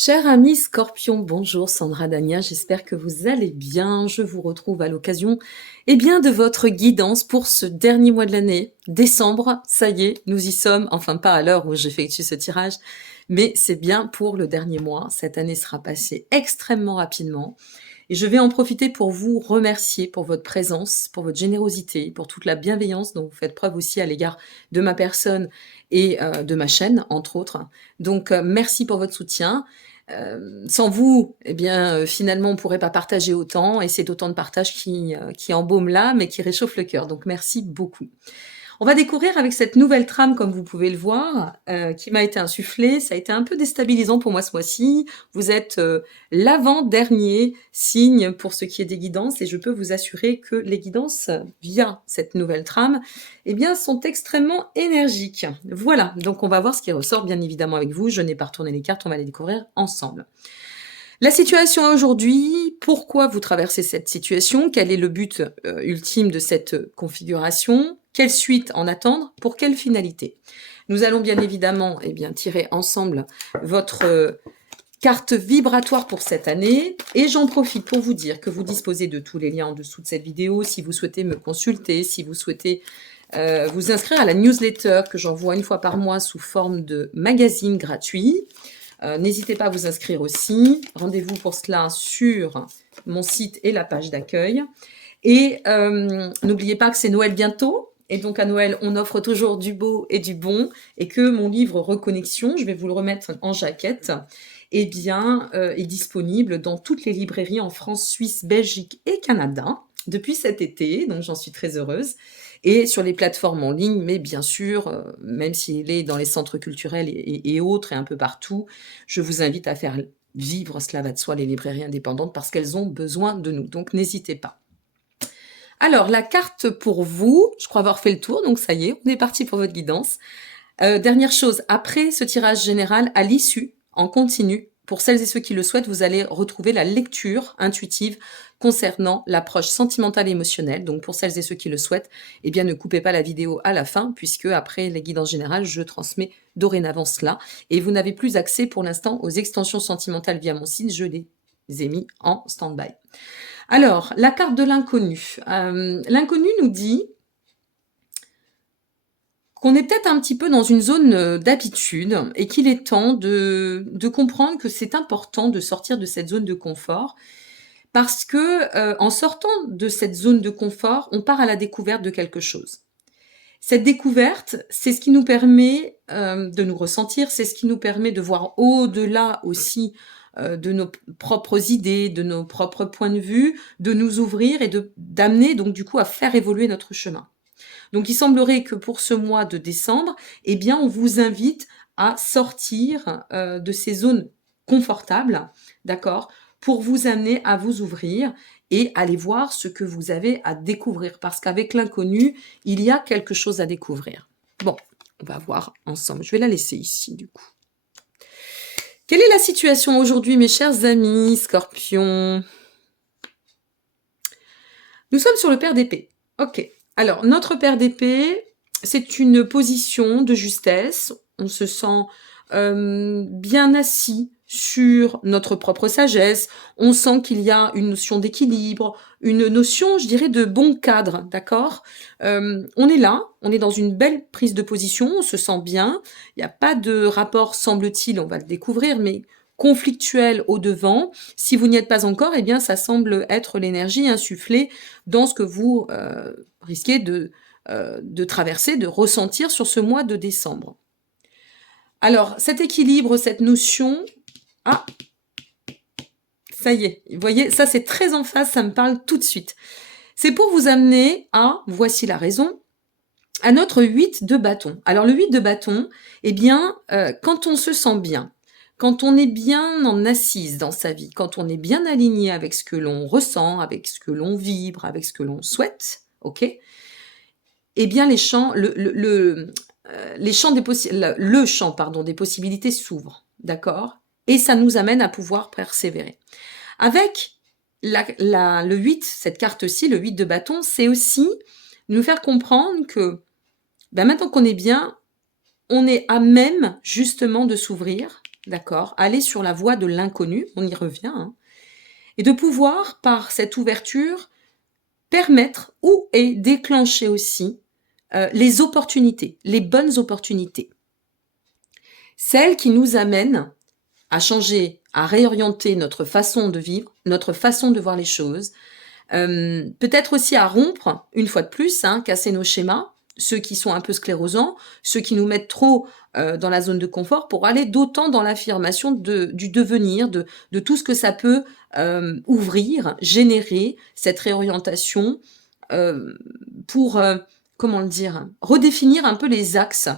Cher ami Scorpion, bonjour Sandra Dania, j'espère que vous allez bien. Je vous retrouve à l'occasion de votre guidance pour ce dernier mois de l'année, décembre. Ça y est, nous y sommes, enfin pas à l'heure où j'effectue ce tirage, mais c'est bien pour le dernier mois. Cette année sera passée extrêmement rapidement et je vais en profiter pour vous remercier pour votre présence, pour votre générosité, pour toute la bienveillance dont vous faites preuve aussi à l'égard de ma personne et de ma chaîne, entre autres. Donc, merci pour votre soutien. Sans vous, finalement, on ne pourrait pas partager autant, et c'est autant de partage qui embaume l'âme et qui réchauffe le cœur. Donc, merci beaucoup. On va découvrir avec cette nouvelle trame, comme vous pouvez le voir, qui m'a été insufflée. Ça a été un peu déstabilisant pour moi ce mois-ci. Vous êtes l'avant-dernier signe pour ce qui est des guidances, et je peux vous assurer que les guidances, via cette nouvelle trame, sont extrêmement énergiques. Voilà, donc on va voir ce qui ressort, bien évidemment, avec vous. Je n'ai pas retourné les cartes, on va les découvrir ensemble. La situation aujourd'hui, pourquoi vous traversez cette situation? Quel est le but ultime de cette configuration? Quelle suite en attendre? Pour quelle finalité? Nous allons bien évidemment tirer ensemble votre carte vibratoire pour cette année, et j'en profite pour vous dire que vous disposez de tous les liens en dessous de cette vidéo si vous souhaitez me consulter, si vous souhaitez vous inscrire à la newsletter que j'envoie une fois par mois sous forme de magazine gratuit. N'hésitez pas à vous inscrire aussi. Rendez-vous pour cela sur mon site et la page d'accueil. Et n'oubliez pas que c'est Noël bientôt. Et donc à Noël, on offre toujours du beau et du bon. Et que mon livre Reconnexion, je vais vous le remettre en jaquette, est disponible dans toutes les librairies en France, Suisse, Belgique et Canada depuis cet été. Donc j'en suis très heureuse. Et sur les plateformes en ligne, mais bien sûr, même s'il est dans les centres culturels et autres, et un peu partout, je vous invite à faire vivre, cela va de soi, les librairies indépendantes, parce qu'elles ont besoin de nous, donc n'hésitez pas. Alors, la carte pour vous, je crois avoir fait le tour, donc ça y est, on est parti pour votre guidance. Dernière chose, après ce tirage général, à l'issue, en continu, pour celles et ceux qui le souhaitent, vous allez retrouver la lecture intuitive concernant l'approche sentimentale et émotionnelle. Donc pour celles et ceux qui le souhaitent, ne coupez pas la vidéo à la fin, puisque après les guidances générales, je transmets dorénavant cela. Et vous n'avez plus accès pour l'instant aux extensions sentimentales via mon site, je les ai mis en stand-by. Alors, la carte de l'inconnu. L'inconnu nous dit qu'on est peut-être un petit peu dans une zone d'habitude et qu'il est temps de comprendre que c'est important de sortir de cette zone de confort, parce que en sortant de cette zone de confort, on part à la découverte de quelque chose. Cette découverte, c'est ce qui nous permet de nous ressentir, c'est ce qui nous permet de voir au-delà aussi de nos propres idées, de nos propres points de vue, de nous ouvrir et d'amener donc du coup à faire évoluer notre chemin. Donc il semblerait que pour ce mois de décembre, on vous invite à sortir de ces zones confortables, d'accord, pour vous amener à vous ouvrir et aller voir ce que vous avez à découvrir. Parce qu'avec l'inconnu, il y a quelque chose à découvrir. Bon, on va voir ensemble. Je vais la laisser ici, du coup. Quelle est la situation aujourd'hui, mes chers amis Scorpions? Nous sommes sur le pair d'épée. Ok. Alors, notre paire d'épée, c'est une position de justesse. On se sent bien assis sur notre propre sagesse. On sent qu'il y a une notion d'équilibre, une notion, je dirais, de bon cadre, d'accord? On est là, on est dans une belle prise de position, on se sent bien. Il n'y a pas de rapport, semble-t-il, on va le découvrir, mais conflictuel au devant. Si vous n'y êtes pas encore, ça semble être l'énergie insufflée dans ce que vous risquez de traverser, de ressentir sur ce mois de décembre. Alors, cet équilibre, cette notion... Ah, ça y est, vous voyez, ça c'est très en face, ça me parle tout de suite. C'est pour vous amener à, voici la raison, à notre 8 de bâton. Alors le 8 de bâton, quand on se sent bien, quand on est bien en assise dans sa vie, quand on est bien aligné avec ce que l'on ressent, avec ce que l'on vibre, avec ce que l'on souhaite, ok, les champs, le champ des possibilités s'ouvre, d'accord? Et ça nous amène à pouvoir persévérer. Avec le 8, cette carte-ci, le 8 de bâton, c'est aussi nous faire comprendre que maintenant qu'on est bien, on est à même justement de s'ouvrir, d'accord? Aller sur la voie de l'inconnu, on y revient, hein, et de pouvoir, par cette ouverture, permettre ou et déclencher aussi les opportunités, les bonnes opportunités. Celles qui nous amènent à changer, à réorienter notre façon de vivre, notre façon de voir les choses, peut-être aussi à rompre, une fois de plus, hein, casser nos schémas, ceux qui sont un peu sclérosants, ceux qui nous mettent trop dans la zone de confort, pour aller d'autant dans l'affirmation du devenir, de tout ce que ça peut ouvrir, générer, cette réorientation, pour, comment le dire, redéfinir un peu les axes.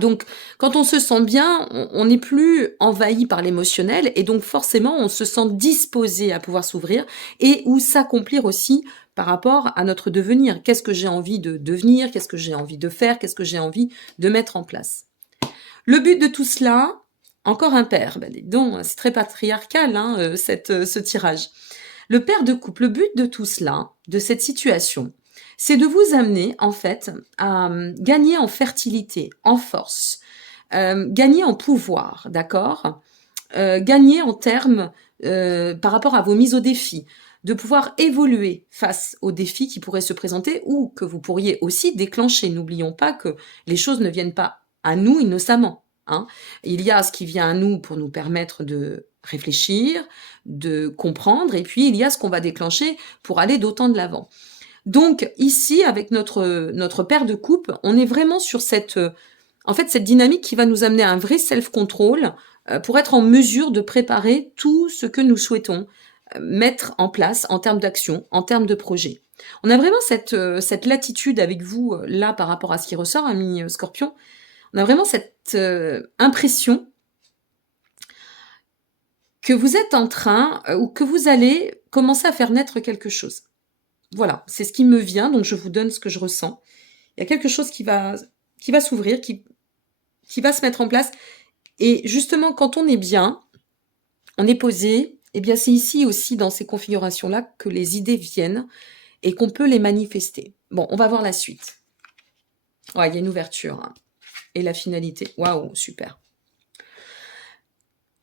Donc, quand on se sent bien, on n'est plus envahi par l'émotionnel et donc forcément, on se sent disposé à pouvoir s'ouvrir et ou s'accomplir aussi par rapport à notre devenir. Qu'est-ce que j'ai envie de devenir? Qu'est-ce que j'ai envie de faire? Qu'est-ce que j'ai envie de mettre en place? Le but de tout cela, encore un père, dis donc, c'est très patriarcal, hein, ce tirage. Le père de couple, le but de tout cela, de cette situation, c'est de vous amener, en fait, à gagner en fertilité, en force, gagner en pouvoir, d'accord? Gagner en termes, par rapport à vos mises au défi, de pouvoir évoluer face aux défis qui pourraient se présenter ou que vous pourriez aussi déclencher. N'oublions pas que les choses ne viennent pas à nous innocemment, hein. Il y a ce qui vient à nous pour nous permettre de réfléchir, de comprendre, et puis il y a ce qu'on va déclencher pour aller d'autant de l'avant. Donc ici, avec notre paire de coupes, on est vraiment sur cette, en fait, cette dynamique qui va nous amener à un vrai self-control pour être en mesure de préparer tout ce que nous souhaitons mettre en place en termes d'action, en termes de projet. On a vraiment cette latitude avec vous, là, par rapport à ce qui ressort, ami Scorpion. On a vraiment cette impression que vous êtes en train, ou que vous allez commencer à faire naître quelque chose. Voilà, c'est ce qui me vient, donc je vous donne ce que je ressens. Il y a quelque chose qui va s'ouvrir, qui va se mettre en place. Et justement, quand on est bien, on est posé, eh bien c'est ici aussi, dans ces configurations-là, que les idées viennent et qu'on peut les manifester. Bon, on va voir la suite. Ouais, il y a une ouverture, hein. Et la finalité. Waouh, super.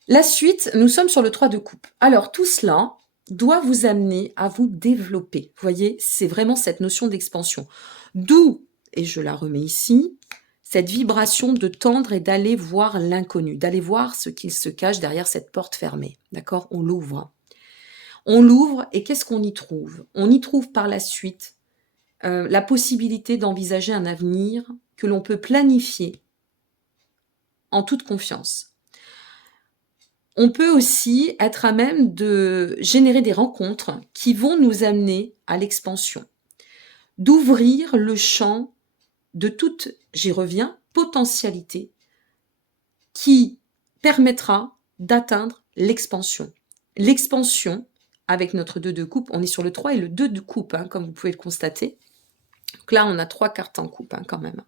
La suite, nous sommes sur le 3 de coupe. Alors, tout cela doit vous amener à vous développer. Vous voyez, c'est vraiment cette notion d'expansion. D'où, et je la remets ici, cette vibration de tendre et d'aller voir l'inconnu, d'aller voir ce qu'il se cache derrière cette porte fermée. D'accord? On l'ouvre. On l'ouvre et qu'est-ce qu'on y trouve? On y trouve par la suite la possibilité d'envisager un avenir que l'on peut planifier en toute confiance. On peut aussi être à même de générer des rencontres qui vont nous amener à l'expansion, d'ouvrir le champ de toute, j'y reviens, potentialité qui permettra d'atteindre l'expansion. L'expansion, avec notre 2 de coupe, on est sur le 3 et le 2 de coupe, hein, comme vous pouvez le constater. Donc là, on a 3 cartes en coupe, hein, quand même.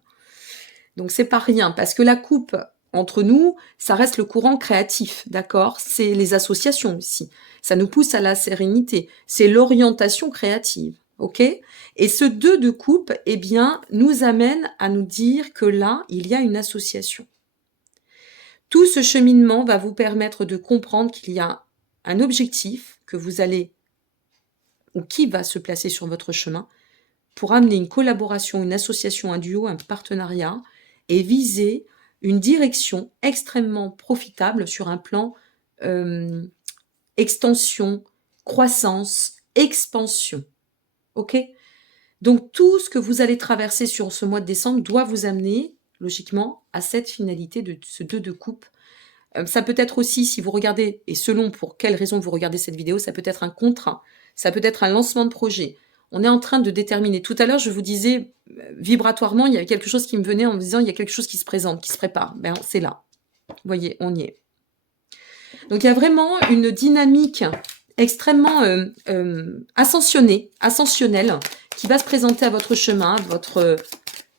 Donc c'est pas rien, parce que la coupe, entre nous, ça reste le courant créatif, d'accord? C'est les associations aussi. Ça nous pousse à la sérénité. C'est l'orientation créative, ok? Et ce 2 de coupe, eh bien, nous amène à nous dire que là, il y a une association. Tout ce cheminement va vous permettre de comprendre qu'il y a un objectif que vous allez, ou qui va se placer sur votre chemin, pour amener une collaboration, une association, un duo, un partenariat, et viser une direction extrêmement profitable sur un plan extension, croissance, expansion. Ok? Donc tout ce que vous allez traverser sur ce mois de décembre doit vous amener, logiquement, à cette finalité de ce 2 de coupe. Ça peut être aussi, si vous regardez, et selon pour quelle raison vous regardez cette vidéo, ça peut être un contrat, ça peut être un lancement de projet. On est en train de déterminer. Tout à l'heure, je vous disais, vibratoirement, il y avait quelque chose qui me venait en me disant, il y a quelque chose qui se présente, qui se prépare. Ben, c'est là. Vous voyez, on y est. Donc, il y a vraiment une dynamique extrêmement ascensionnelle, qui va se présenter à votre chemin,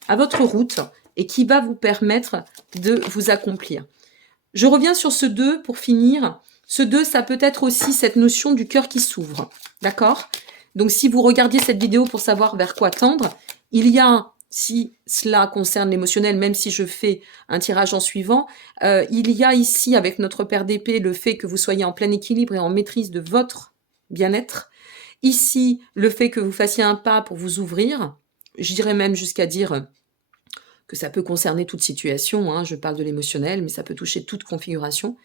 à votre route, et qui va vous permettre de vous accomplir. Je reviens sur ce 2 pour finir. Ce 2, ça peut être aussi cette notion du cœur qui s'ouvre. D'accord? Donc, si vous regardiez cette vidéo pour savoir vers quoi tendre, il y a si cela concerne l'émotionnel, même si je fais un tirage en suivant, il y a ici, avec notre paire d'épée, le fait que vous soyez en plein équilibre et en maîtrise de votre bien-être. Ici, le fait que vous fassiez un pas pour vous ouvrir. Je dirais même jusqu'à dire que ça peut concerner toute situation, hein, je parle de l'émotionnel, mais ça peut toucher toute configuration.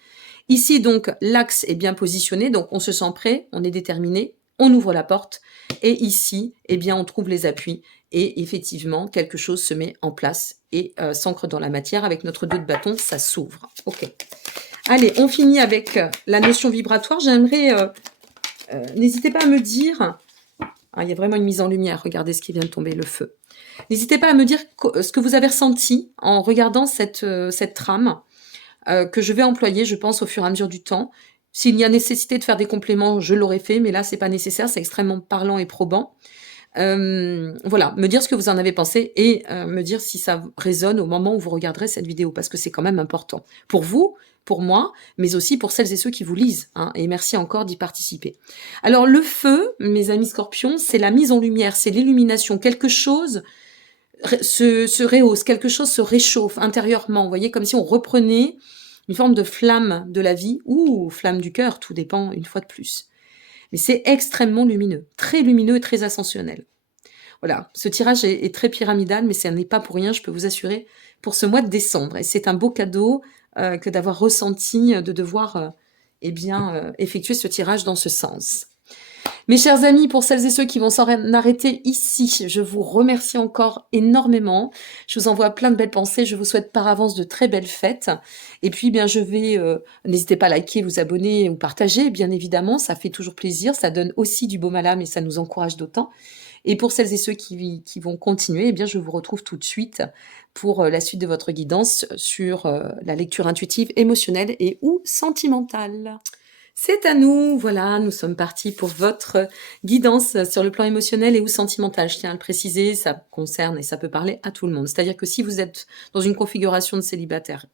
Ici, donc, l'axe est bien positionné, donc on se sent prêt, on est déterminé, on ouvre la porte, et ici, eh bien, on trouve les appuis, et effectivement, quelque chose se met en place et s'ancre dans la matière. Avec notre 2 de bâton, ça s'ouvre. Ok. Allez, on finit avec la notion vibratoire. J'aimerais... n'hésitez pas à me dire... Ah, il y a vraiment une mise en lumière, regardez ce qui vient de tomber, le feu. N'hésitez pas à me dire ce que vous avez ressenti en regardant cette trame, que je vais employer, je pense, au fur et à mesure du temps. S'il y a nécessité de faire des compléments, je l'aurais fait, mais là, c'est pas nécessaire, c'est extrêmement parlant et probant. Voilà, me dire ce que vous en avez pensé et me dire si ça résonne au moment où vous regarderez cette vidéo, parce que c'est quand même important. Pour vous, pour moi, mais aussi pour celles et ceux qui vous lisent, hein, et merci encore d'y participer. Alors, le feu, mes amis scorpions, c'est la mise en lumière, c'est l'illumination. Quelque chose se rehausse, quelque chose se réchauffe intérieurement. Vous voyez, comme si on reprenait une forme de flamme de la vie, ou flamme du cœur, tout dépend une fois de plus. Mais c'est extrêmement lumineux et très ascensionnel. Voilà, ce tirage est très pyramidal, mais ça n'est pas pour rien, je peux vous assurer, pour ce mois de décembre. Et c'est un beau cadeau que d'avoir ressenti, de devoir effectuer ce tirage dans ce sens. Mes chers amis, pour celles et ceux qui vont s'en arrêter ici, je vous remercie encore énormément. Je vous envoie plein de belles pensées. Je vous souhaite par avance de très belles fêtes. Et puis, bien, n'hésitez pas à liker, vous abonner ou partager, bien évidemment. Ça fait toujours plaisir. Ça donne aussi du baume à l'âme et ça nous encourage d'autant. Et pour celles et ceux qui vont continuer, eh bien, je vous retrouve tout de suite pour la suite de votre guidance sur la lecture intuitive, émotionnelle et ou sentimentale. C'est à nous, voilà, nous sommes partis pour votre guidance sur le plan émotionnel et ou sentimental. Je tiens à le préciser, ça concerne et ça peut parler à tout le monde. C'est-à-dire que si vous êtes dans une configuration de célibataire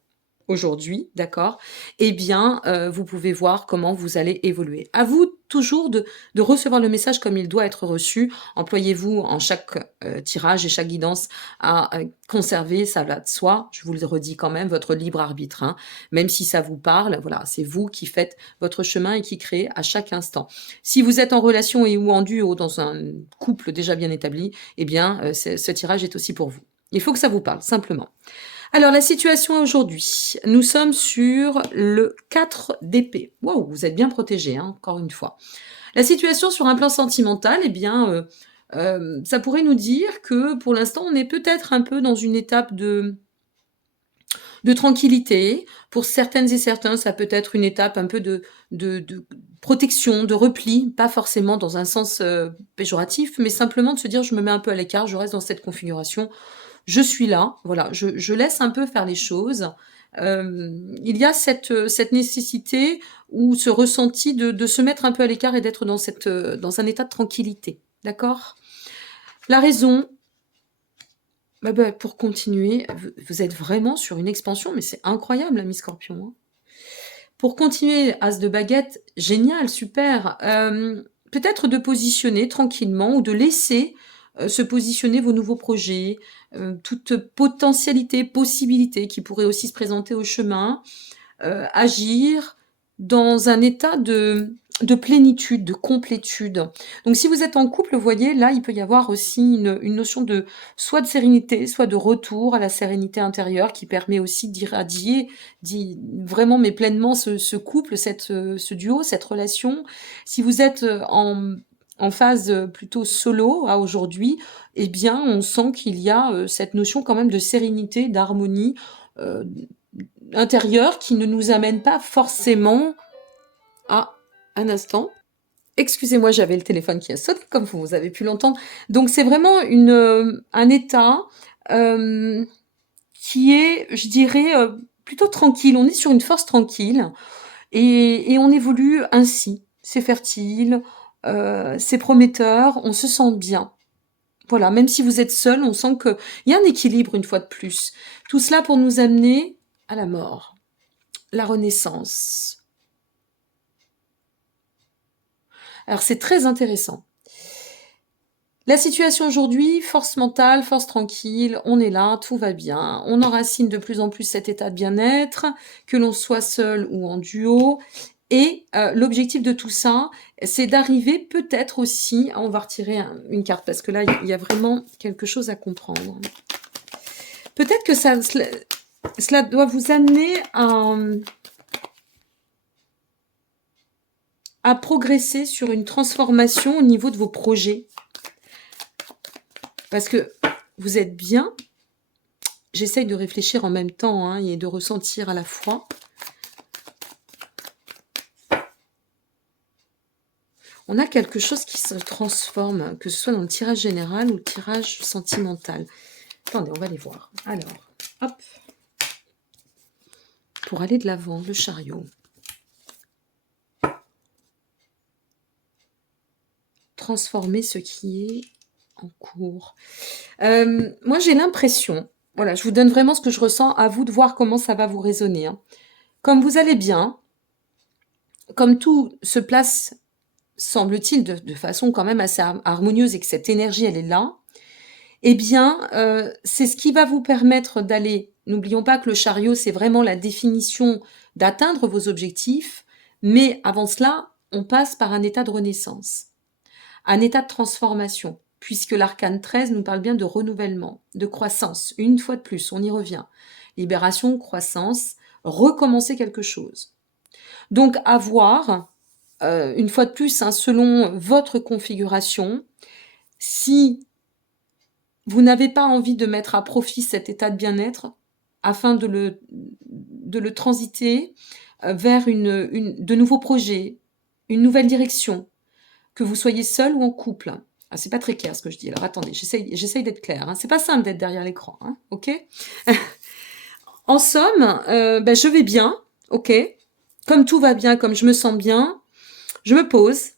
aujourd'hui, d'accord, eh bien, vous pouvez voir comment vous allez évoluer. À vous toujours de recevoir le message comme il doit être reçu. Employez-vous en chaque tirage et chaque guidance à conserver, ça va de soi, je vous le redis quand même, votre libre arbitre. Hein. Même si ça vous parle, voilà, c'est vous qui faites votre chemin et qui créez à chaque instant. Si vous êtes en relation et ou en duo dans un couple déjà bien établi, eh bien, ce tirage est aussi pour vous. Il faut que ça vous parle, simplement. Alors, la situation aujourd'hui, nous sommes sur le 4 d'épée. Waouh, vous êtes bien protégés, hein, encore une fois. La situation sur un plan sentimental, eh bien, ça pourrait nous dire que pour l'instant, on est peut-être un peu dans une étape de tranquillité. Pour certaines et certains, ça peut être une étape un peu de protection, de repli, pas forcément dans un sens péjoratif, mais simplement de se dire je me mets un peu à l'écart, je reste dans cette configuration, je suis là, voilà, je laisse un peu faire les choses. Il y a cette nécessité ou ce ressenti de se mettre un peu à l'écart et d'être dans un état de tranquillité, d'accord? La raison, pour continuer, vous êtes vraiment sur une expansion, mais c'est incroyable, l'ami Scorpion. Hein. Pour continuer, As de baguette, génial, super. Peut-être de positionner tranquillement ou de laisser se positionner vos nouveaux projets, toute potentialité, possibilité qui pourrait aussi se présenter au chemin, agir dans un état de plénitude, de complétude. Donc si vous êtes en couple, vous voyez, là, il peut y avoir aussi une notion de soit de sérénité, soit de retour à la sérénité intérieure qui permet aussi d'irradier vraiment mais pleinement ce couple, ce duo, cette relation. Si vous êtes en phase plutôt solo à aujourd'hui, eh bien, on sent qu'il y a cette notion quand même de sérénité, d'harmonie intérieure qui ne nous amène pas forcément à un instant. Excusez-moi, j'avais le téléphone qui a sonné, comme vous avez pu l'entendre. Donc, c'est vraiment un état qui est, je dirais, plutôt tranquille. On est sur une force tranquille et on évolue ainsi. C'est fertile, c'est prometteur, on se sent bien. Voilà, même si vous êtes seul, on sent qu'il y a un équilibre une fois de plus. Tout cela pour nous amener à la mort, la renaissance. Alors c'est très intéressant. La situation aujourd'hui, force mentale, force tranquille, on est là, tout va bien. On enracine de plus en plus cet état de bien-être, que l'on soit seul ou en duo. Et l'objectif de tout ça, c'est d'arriver peut-être aussi, on va retirer une carte parce que là, il y a vraiment quelque chose à comprendre. Peut-être que cela doit vous amener à progresser sur une transformation au niveau de vos projets. Parce que vous êtes bien. J'essaye de réfléchir en même temps hein, et de ressentir à la fois. On a quelque chose qui se transforme, que ce soit dans le tirage général ou le tirage sentimental. Attendez, on va les voir. Alors, hop. Pour aller de l'avant, le chariot. Transformer ce qui est en cours. Moi, j'ai l'impression, voilà, je vous donne vraiment ce que je ressens, à vous de voir comment ça va vous résonner. Hein. Comme vous allez bien, comme tout se place, semble-t-il, de façon quand même assez harmonieuse et que cette énergie, elle est là, eh bien, c'est ce qui va vous permettre d'aller. N'oublions pas que le chariot, c'est vraiment la définition d'atteindre vos objectifs, mais avant cela, on passe par un état de renaissance, un état de transformation, puisque l'arcane 13 nous parle bien de renouvellement, de croissance. Une fois de plus, on y revient. Libération, croissance, recommencer quelque chose. Donc, à voir, une fois de plus, hein, selon votre configuration, si vous n'avez pas envie de mettre à profit cet état de bien-être afin de le transiter vers de nouveaux projets, une nouvelle direction, que vous soyez seul ou en couple. Ah, c'est pas très clair ce que je dis. Alors attendez, j'essaye d'être claire. Hein. C'est pas simple d'être derrière l'écran, hein, ok. En somme, je vais bien, ok. Comme tout va bien, comme je me sens bien, je me pose.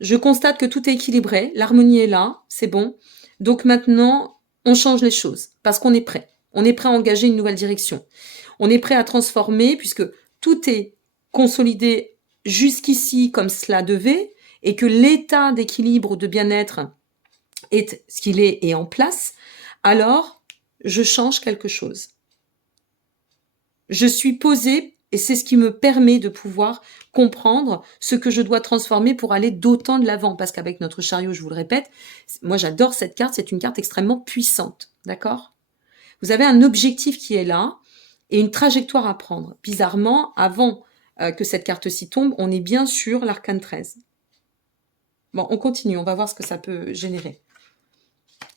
Je constate que tout est équilibré, l'harmonie est là, c'est bon. Donc maintenant, on change les choses parce qu'on est prêt. On est prêt à engager une nouvelle direction. On est prêt à transformer puisque tout est consolidé jusqu'ici comme cela devait et que l'état d'équilibre ou de bien-être est ce qu'il est et en place. Alors, je change quelque chose. Je suis posée et c'est ce qui me permet de pouvoir comprendre ce que je dois transformer pour aller d'autant de l'avant. Parce qu'avec notre chariot, je vous le répète, moi j'adore cette carte, c'est une carte extrêmement puissante. D'accord ? Vous avez un objectif qui est là et une trajectoire à prendre. Bizarrement, avant que cette carte-ci tombe, on est bien sur l'arcane 13. Bon, on continue, on va voir ce que ça peut générer.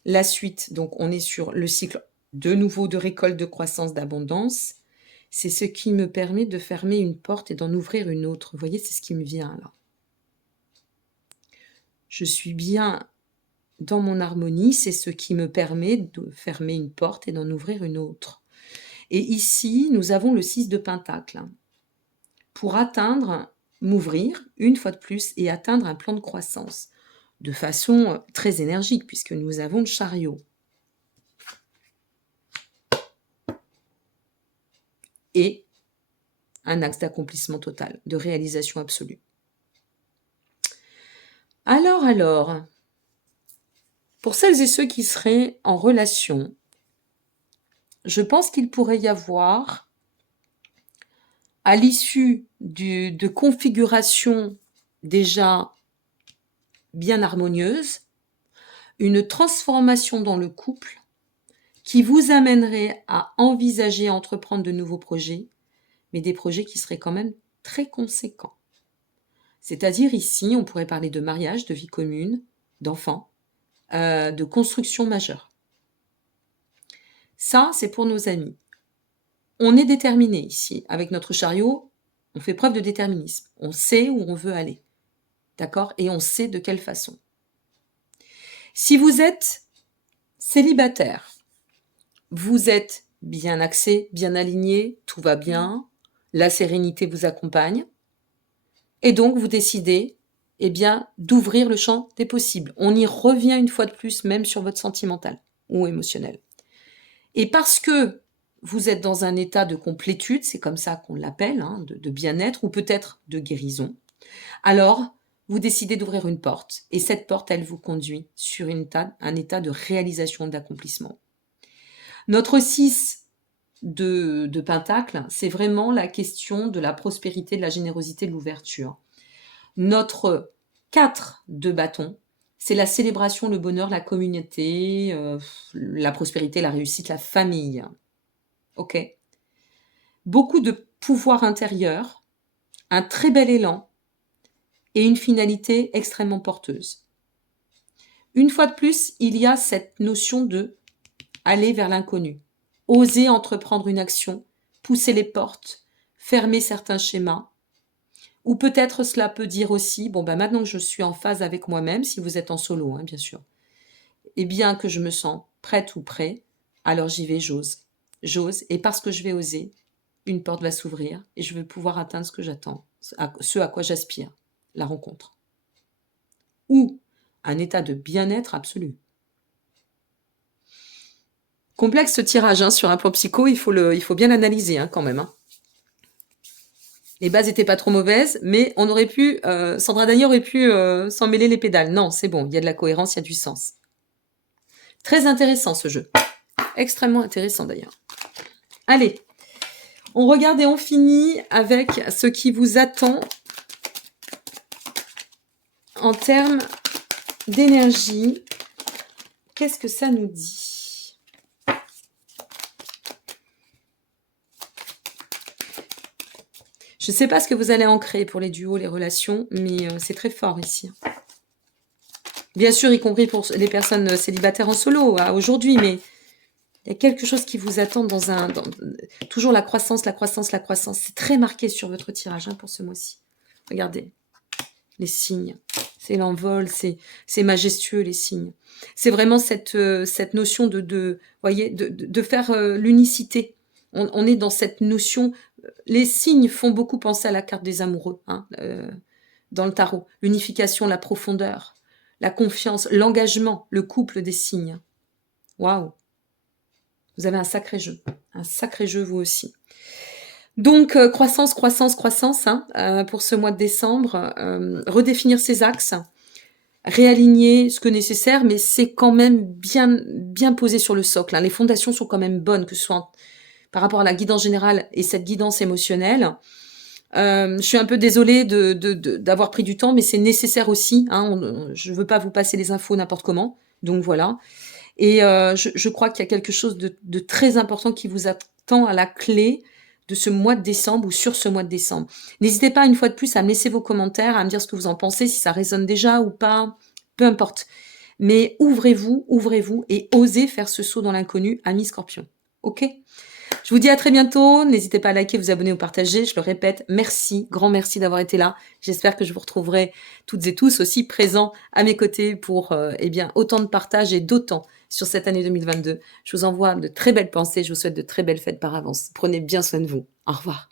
La suite, donc on est sur le cycle de nouveau de récolte, de croissance, d'abondance. C'est ce qui me permet de fermer une porte et d'en ouvrir une autre. Vous voyez, c'est ce qui me vient là. Je suis bien dans mon harmonie, c'est ce qui me permet de fermer une porte et d'en ouvrir une autre. Et ici, nous avons le 6 de Pentacle. Pour atteindre, m'ouvrir, une fois de plus, et atteindre un plan de croissance, de façon très énergique, puisque nous avons le chariot. Et un axe d'accomplissement total, de réalisation absolue. Alors, pour celles et ceux qui seraient en relation, je pense qu'il pourrait y avoir, à l'issue de configurations déjà bien harmonieuses, une transformation dans le couple qui vous amènerait à envisager, à entreprendre de nouveaux projets, mais des projets qui seraient quand même très conséquents. C'est-à-dire ici, on pourrait parler de mariage, de vie commune, d'enfants, de construction majeure. Ça, c'est pour nos amis. On est déterminé ici. Avec notre chariot, on fait preuve de déterminisme. On sait où on veut aller. D'accord ? Et on sait de quelle façon. Si vous êtes célibataire, vous êtes bien axé, bien aligné, tout va bien, la sérénité vous accompagne, et donc vous décidez d'ouvrir le champ des possibles. On y revient une fois de plus, même sur votre sentimental ou émotionnel. Et parce que vous êtes dans un état de complétude, c'est comme ça qu'on l'appelle, hein, de bien-être, ou peut-être de guérison, alors vous décidez d'ouvrir une porte et cette porte, elle vous conduit sur un état de réalisation, d'accomplissement. Notre 6 de Pentacle, c'est vraiment la question de la prospérité, de la générosité, de l'ouverture. Notre 4 de bâton, c'est la célébration, le bonheur, la communauté, la prospérité, la réussite, la famille. Ok. Beaucoup de pouvoir intérieur, un très bel élan et une finalité extrêmement porteuse. Une fois de plus, il y a cette notion de aller vers l'inconnu, oser entreprendre une action, pousser les portes, fermer certains schémas. Ou peut-être cela peut dire aussi, bon ben maintenant que je suis en phase avec moi-même, si vous êtes en solo, hein, bien sûr, et bien que je me sens prête ou prêt, alors j'y vais, j'ose. J'ose, et parce que je vais oser, une porte va s'ouvrir et je vais pouvoir atteindre ce que j'attends, ce à quoi j'aspire, la rencontre. Ou un état de bien-être absolu. Complexe ce tirage hein, sur un plan psycho, il faut bien l'analyser hein, quand même. Hein. Les bases n'étaient pas trop mauvaises, mais on aurait pu, Sandra Dany aurait pu s'en mêler les pédales. Non, c'est bon, il y a de la cohérence, il y a du sens. Très intéressant ce jeu. Extrêmement intéressant d'ailleurs. Allez, on regarde et on finit avec ce qui vous attend en termes d'énergie. Qu'est-ce que ça nous dit ? Je ne sais pas ce que vous allez ancrer pour les duos, les relations, mais c'est très fort ici. Bien sûr, y compris pour les personnes célibataires en solo aujourd'hui, mais il y a quelque chose qui vous attend toujours la croissance, la croissance, la croissance. C'est très marqué sur votre tirage hein, pour ce mois-ci. Regardez, les signes. C'est l'envol, c'est majestueux les signes. C'est vraiment cette notion de faire l'unicité. On est dans cette notion. Les signes font beaucoup penser à la carte des amoureux hein, dans le tarot. L'unification, la profondeur, la confiance, l'engagement, le couple des signes. Waouh! Vous avez un sacré jeu vous aussi. Donc, croissance, croissance, croissance hein, pour ce mois de décembre. Redéfinir ses axes, réaligner ce que nécessaire, mais c'est quand même bien posé sur le socle. Hein. Les fondations sont quand même bonnes, que ce soit par rapport à la guidance générale et cette guidance émotionnelle. Je suis un peu désolée d'avoir pris du temps, mais c'est nécessaire aussi. Hein. Je ne veux pas vous passer les infos n'importe comment. Donc voilà. Et je crois qu'il y a quelque chose de très important qui vous attend à la clé de ce mois de décembre ou sur ce mois de décembre. N'hésitez pas une fois de plus à me laisser vos commentaires, à me dire ce que vous en pensez, si ça résonne déjà ou pas, peu importe. Mais ouvrez-vous et osez faire ce saut dans l'inconnu, amis Scorpion. Ok ? Je vous dis à très bientôt. N'hésitez pas à liker, vous abonner ou partager. Je le répète, merci, grand merci d'avoir été là. J'espère que je vous retrouverai toutes et tous aussi présents à mes côtés pour autant de partage et d'autant sur cette année 2022. Je vous envoie de très belles pensées. Je vous souhaite de très belles fêtes par avance. Prenez bien soin de vous. Au revoir.